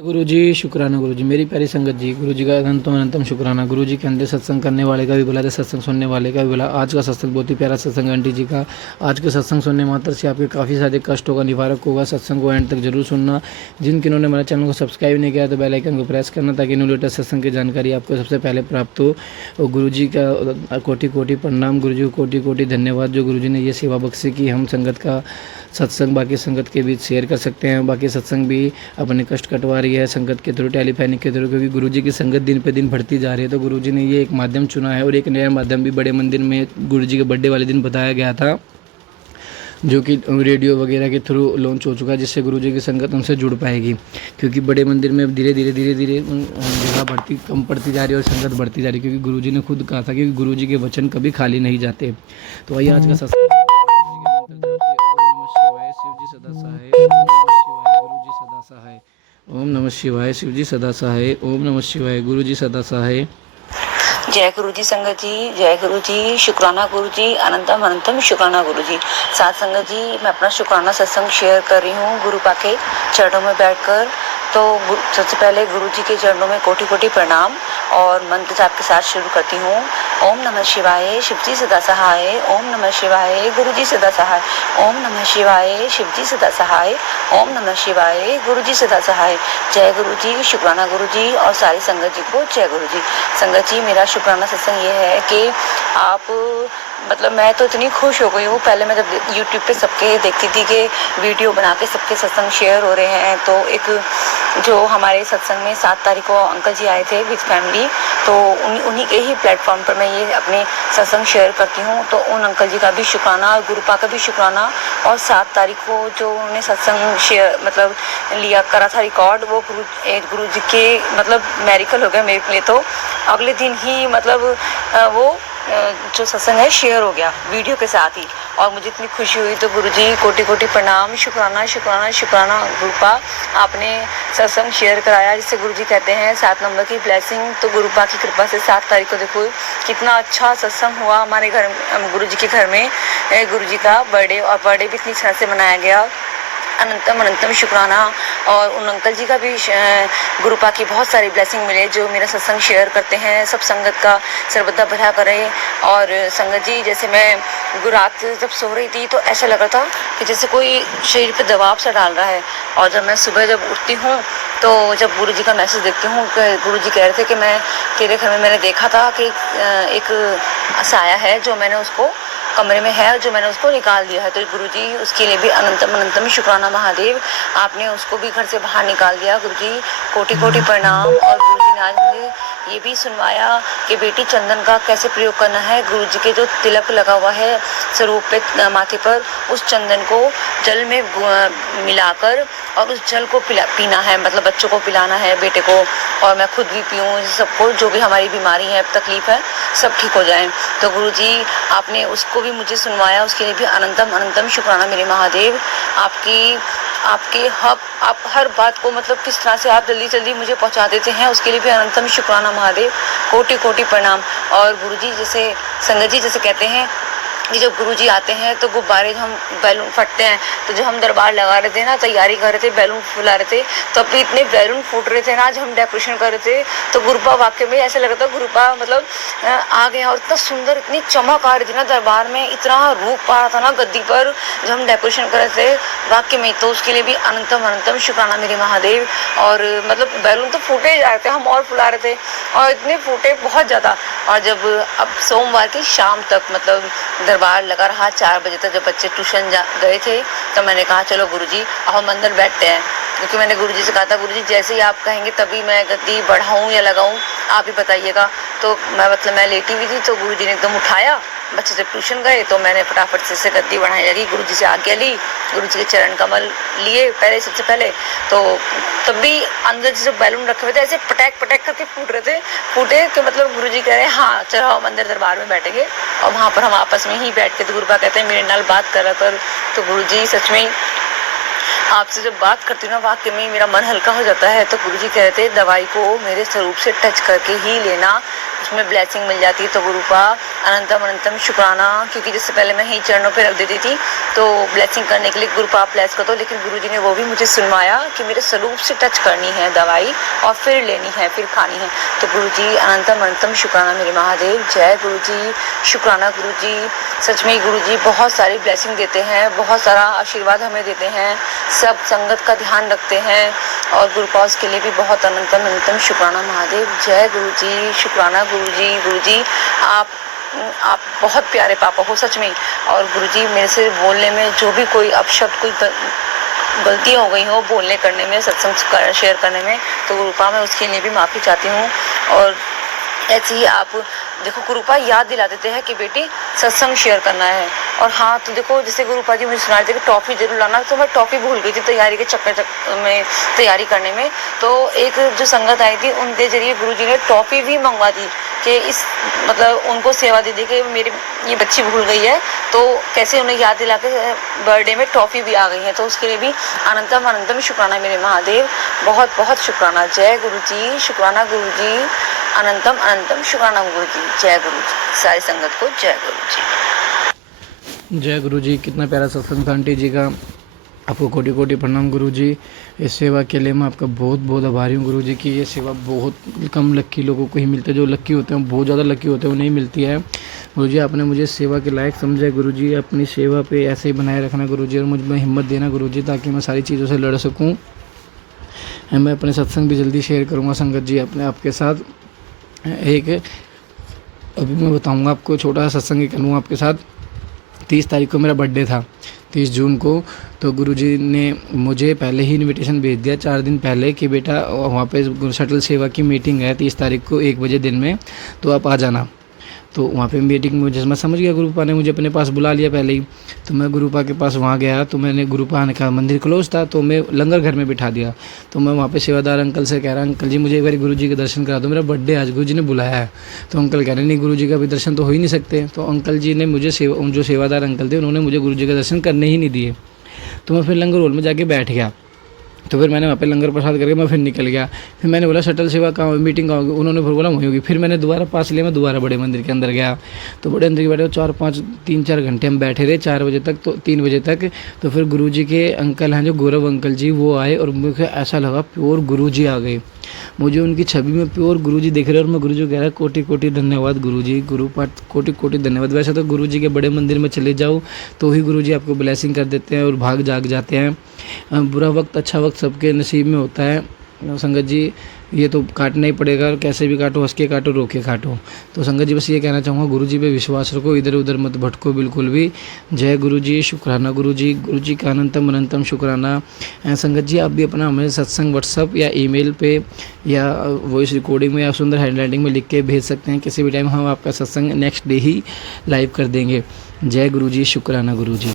गुरुजी शुक्राना गुरुजी, मेरी प्यारी संगत जी, गुरुजी का अनंतम अनंतम शुक्राना। गुरुजी के अंदर सत्संग करने वाले का भी भला, सत्संग सुनने वाले का भी भला। आज का सत्संग बहुत ही प्यारा सत्संग आंटी जी का। आज के सत्संग सुनने मात्र से आपके काफ़ी सारे कष्टों का निवारक होगा। सत्संग को एंड तक जरूर सुनना। जिन किन्होंने हमारे चैनल को सब्सक्राइब नहीं किया तो बेल आइकन को प्रेस करना, ताकि न्यू लेटेस्ट सत्संग की जानकारी आपको सबसे पहले प्राप्त हो। और गुरुजी का कोटि कोटि प्रणाम, गुरुजी को कोटि कोटि धन्यवाद जो गुरुजी ने ये सेवा बख्शी कि हम संगत का सत्संग बाकी संगत के बीच शेयर कर सकते हैं। बाकी सत्संग भी अपने कष्ट कटवा रही है संगत के थ्रू, टेलीफोनिक के थ्रू, क्योंकि गुरुजी की संगत दिन पे दिन बढ़ती जा रही है। तो गुरुजी ने ये एक माध्यम चुना है, और एक नया माध्यम भी बड़े मंदिर में गुरुजी के बर्थडे वाले दिन बताया गया था, जो कि रेडियो वगैरह के थ्रू लॉन्च हो चुका है, जिससे गुरुजी की संगत उनसे जुड़ पाएगी। क्योंकि बड़े मंदिर में अब धीरे धीरे जगह बढ़ती कम पड़ती जा रही है और संगत बढ़ती जा रही है, क्योंकि गुरुजी ने खुद कहा था कि गुरुजी के वचन कभी खाली नहीं जाते। तो आइए आज का सत्संग ओम नमः शिवाय, शिव जी सदा सहाय। ओम नमः शिवाय, गुरु जी सदा सहाय। जय गुरु जी संगत जी, जय गुरु जी, शुक्राना गुरु जी, अनंतम अनंतम शुक्राना गुरु जी। साथ संगत जी, मैं अपना शुक्राना सत्संग शेयर कर रही हूँ गुरु पा के चरणों में बैठकर। तो सबसे पहले गुरु जी के चरणों में कोटि कोटि प्रणाम और मंत्र जाप के साथ शुरू करती हूँ। ओम नमः शिवाय, शिव जी सदा सहाय। ओम नमः शिवाय, गुरु जी सदा सहाय। ओम नमः शिवाय, शिव जी सदा सहाय। ओम नमः शिवाय, गुरु जी सदा सहाय। जय गुरु जी, शुक्राना गुरु जी और सारी संगत जी को जय गुरु जी। संगत जी, मेरा शुक्राना सत्संग ये है कि आप मतलब मैं तो इतनी खुश हो गई हूँ। पहले मैं जब यूट्यूब पे सबके देखती थी कि वीडियो बना के सबके सत्संग शेयर हो रहे हैं, तो एक जो हमारे सत्संग में 7 तारीख को अंकल जी आए थे विद फैमिली, तो उन्हीं के ही प्लेटफॉर्म पर मैं ये अपने सत्संग शेयर करती हूँ। तो उन अंकल जी का भी शुक्राना और गुरुपा का भी शुक्राना। और 7 तारीख को जो उन्होंने सत्संग शेयर मतलब लिया करा था रिकॉर्ड, वो गुरु जी के मतलब मेरिकल हो गया मेरे लिए। तो अगले दिन ही मतलब वो जो सत्संग है शेयर हो गया वीडियो के साथ ही, और मुझे इतनी खुशी हुई। तो गुरुजी कोटि कोटि प्रणाम, शुक्राना शुक्राना शुक्राना गुरुपा, आपने सत्संग शेयर कराया जिससे गुरुजी कहते हैं 7 नंबर की ब्लेसिंग। तो गुरुपा की कृपा से 7 तारीख को देखो कितना अच्छा सत्संग हुआ हमारे घर, गुरुजी के घर में। गुरुजी का बर्थडे, और बर्थडे भी इतनी तरह से मनाया गया। अनंतम अनंतम शुक्राना। और उन अंकल जी का भी गुरुपा की बहुत सारी ब्लेसिंग मिले जो मेरा सत्संग शेयर करते हैं। सब संगत का सर्वदा भला करें। और संगत जी, जैसे मैं रात जब सो रही थी तो ऐसा लग रहा था कि जैसे कोई शरीर पे दबाव सा डाल रहा है, और जब मैं सुबह जब उठती हूँ तो जब गुरु जी का मैसेज देखती हूँ, गुरु जी कह रहे थे कि मैं तेरे घर में मैंने देखा था कि एक साया है जो मैंने उसको कमरे में है, जो मैंने उसको निकाल दिया है। तो गुरुजी उसके लिए भी अनंतम अनंतम शुक्राना महादेव, आपने उसको भी घर से बाहर निकाल दिया। गुरुजी कोटि कोटि प्रणाम। और गुरुजी ने आज मुझे ये भी सुनवाया कि बेटी चंदन का कैसे प्रयोग करना है। गुरुजी के जो तिलक लगा हुआ है स्वरूप पे माथे पर, उस चंदन को जल में मिलाकर और उस जल को पीना है, मतलब बच्चों को पिलाना है, बेटे को, और मैं खुद भी पीऊँ, सबको जो भी हमारी बीमारी है तकलीफ है सब ठीक हो जाए। तो गुरुजी आपने उसको भी मुझे सुनवाया, उसके लिए भी अनंतम अनंतम शुक्राना मेरे महादेव। आप हर बात को मतलब किस तरह से आप जल्दी जल्दी मुझे पहुंचा देते हैं, उसके लिए भी अनंतम शुक्राना महादेव, कोटि कोटि प्रणाम। और गुरुजी जैसे संगत जी जैसे कहते हैं कि जब गुरुजी आते हैं तो गुब्बारे जो हम बैलून फटते हैं, तो जो हम दरबार लगा रहे थे ना, तैयारी कर रहे थे, बैलून फुला रहे थे, तो अभी इतने बैलून फूट रहे थे ना, जब हम डेकोरेशन कर रहे थे तो गुरुपा वाकई में ऐसा लग रहा था गुरुपा मतलब आ गया। और इतना सुंदर, इतनी चमक आ रही थी ना दरबार में, इतना रूप आ रहा था ना गद्दी पर जब हम डेकोरेशन कर रहे थे वाकई में। तो उसके लिए भी अनंतम अनंतम शुक्राना मेरे महादेव। और मतलब बैलून तो फूटे जा रहे थे, हम और फुला रहे थे और इतने फूटे बहुत ज़्यादा। और जब अब सोमवार की शाम तक मतलब दरबार लगा रहा 4 बजे तक, जब बच्चे ट्यूशन गए थे, तो मैंने कहा चलो गुरुजी अब हम अंदर बैठते हैं, क्योंकि मैंने गुरुजी से कहा था गुरुजी जैसे ही आप कहेंगे तभी मैं गद्दी बढ़ाऊँ या लगाऊँ, आप ही बताइएगा। तो मैं लेटी हुई थी, तो गुरुजी ने एकदम उठाया, बच्चे जब ट्यूशन गए तो मैंने फटाफट से गद्दी बढ़ाने लगी, गुरुजी से आज्ञा ली, गुरुजी के चरण कमल लिए पहले, सबसे पहले। तो तब भी अंदर जो बैलून रखे हुए थे ऐसे पटैक पटैक करके फूटे कि मतलब गुरुजी कह रहे हैं हाँ चलो हम अंदर दरबार में बैठेंगे। और वहाँ पर हम आपस में ही बैठ के, तो गुरुपा कहते हैं मेरे नाल बात करा कर। तो गुरुजी सच में आपसे जब बात करती हूँ ना वाकई में मेरा मन हल्का हो जाता है। तो गुरुजी कह रहे थे दवाई को मेरे स्वरूप से टच करके ही लेना, उसमें ब्लेसिंग मिल जाती है। तो गुरुपा अनंतम अनंतम शुक्राना, क्योंकि जिससे पहले मैं ही चरणों पे रख देती थी तो ब्लेसिंग करने के लिए गुरुपा आप ब्लेस कर दो, लेकिन गुरुजी ने वो भी मुझे सुनवाया कि मेरे स्वरूप से टच करनी है दवाई और फिर लेनी है, फिर खानी है। तो गुरुजी अनंतम अनंतम शुक्राना मेरे महादेव। जय गुरुजी, शुक्राना गुरुजी। सच में गुरुजी बहुत सारी ब्लेसिंग देते हैं, बहुत सारा आशीर्वाद हमें देते हैं, सब संगत का ध्यान रखते हैं और गुरुपास के लिए भी बहुत अनंतम अनंतम शुक्राना महादेव। जय गुरुजी, शुक्राना गुरुजी। गुरुजी आप बहुत प्यारे पापा हो सच में। और गुरुजी मेरे से बोलने में जो भी कोई अपशब्द, कोई गलतियाँ हो गई हो बोलने करने में, सत्संग शेयर करने में, तो गुरुपा मैं उसके लिए भी माफ़ी चाहती हूँ। और ऐसे ही आप देखो गुरुपा याद दिला देते हैं कि बेटी सत्संग शेयर करना है। और हाँ, तो देखो जैसे गुरुपा जी मुझे सुना रहे थे कि टॉफ़ी जरूर लाना, तो मैं टॉफ़ी भूल गई थी तैयारी के चक्कर में, तैयारी करने में। तो एक जो संगत आई थी उनके जरिए गुरुजी ने टॉफ़ी भी मंगवा दी कि इस मतलब उनको सेवा दे दी कि मेरी ये बच्ची भूल गई है, तो कैसे उन्हें याद दिला के बर्थडे में टॉफ़ी भी आ गई है। तो उसके लिए भी अनंतम अनंतम शुक्राना मेरे महादेव, बहुत बहुत शुक्राना। जय गुरुजी, शुक्राना गुरुजी, अनंतम अनंतम शुक्राना गुरुजी। जय गुरुजी, सारी संगत को जय गुरुजी। जय गुरुजी। कितना प्यारा सत्संग था आंटी जी का। आपको कोटि कोटि प्रणाम गुरुजी। इस सेवा के लिए मैं आपका बहुत बहुत आभारी हूँ गुरुजी की। ये सेवा बहुत कम लक्की लोगों को ही मिलती है, जो लक्की होते हैं बहुत ज़्यादा लक्की होते हैं वो नहीं मिलती है। गुरुजी आपने मुझे सेवा के लायक समझा गुरुजी, अपनी सेवा पे ऐसे ही बनाए रखना गुरुजी और मुझ में हिम्मत देना गुरुजी, ताकि मैं सारी चीज़ों से लड़ सकूँ। मैं अपने सत्संग भी जल्दी शेयर करूँगा संगत जी अपने आपके साथ। एक अभी मैं बताऊँगा आपको, छोटा सा सत्संग करूँगा आपके साथ। 30 तारीख को मेरा बर्थडे था, 30 जून को। तो गुरुजी ने मुझे पहले ही इनविटेशन भेज दिया 4 दिन पहले कि बेटा वहाँ पे शटल सेवा की मीटिंग है 30 तारीख को 1 बजे दिन में, तो आप आ जाना। तो वहाँ पे मीटिंग में जैसे मैं समझ गया गुरुपा ने मुझे अपने पास बुला लिया पहले ही। तो मैं गुरुपा के पास वहाँ गया, तो मैंने गुरुपा ने कहा मंदिर क्लोज था, तो मैं लंगर घर में बिठा दिया। तो मैं वहाँ पे सेवादार अंकल से कह रहा, अंकल जी मुझे एक बार गुरुजी के दर्शन करा दो, मेरा बर्थडे आज गुरुजी ने बुलाया है। तो अंकल कह रहे नहीं गुरुजी का भी दर्शन तो हो ही नहीं सकते। तो अंकल जी ने मुझे जो सेवादार अंकल थे उन्होंने मुझे गुरुजी का दर्शन करने ही नहीं दिए। तो मैं फिर लंगर हॉल में जाके बैठ गया। तो फिर मैंने वहाँ पे लंगर प्रसाद करके मैं फिर निकल गया। फिर मैंने बोला शटल सेवा कहाँ होगी, मीटिंग कहाँ होगी, उन्होंने फिर बोला वहीं होगी। फिर मैंने दोबारा पास लिया, मैं दोबारा बड़े मंदिर के अंदर गया। तो बड़े अंदर के बैठे 3-4 घंटे हम बैठे रहे, 4 बजे तक, तो 3 बजे तक। तो फिर गुरुजी के अंकल हैं जो गौरव अंकल जी, वो आए और मुझे ऐसा लगा प्योर गुरुजी आ गए। मुझे उनकी छवि में प्योर गुरुजी दिख रहे और मैं गुरुजी कह रहा कोटि कोटि धन्यवाद गुरुजी, गुरुपाठ कोटि कोटि धन्यवाद। वैसे तो गुरुजी के बड़े मंदिर में चले जाओ तो ही गुरुजी आपको ब्लेसिंग कर देते हैं और भाग जाग जाते हैं। बुरा वक्त अच्छा वक्त सबके नसीब में होता है संगत जी, ये तो काटना ही पड़ेगा, और कैसे भी काटो, हंस के काटो, रो के काटो। तो संगत जी बस ये कहना चाहूँगा गुरुजी पे विश्वास रखो, इधर उधर मत भटको बिल्कुल भी। जय गुरुजी, शुक्राना गुरुजी, गुरुजी का अनंतम अनंतम शुक्राना। संगत जी आप भी अपना हमें सत्संग व्हाट्सअप या ईमेल पे या वॉइस रिकॉर्डिंग में या सुंदर हैंडराइटिंग में लिख के भेज सकते हैं। किसी भी टाइम हम आपका सत्संग नेक्स्ट डे ही लाइव कर देंगे। जय गुरुजी, शुक्राना गुरुजी।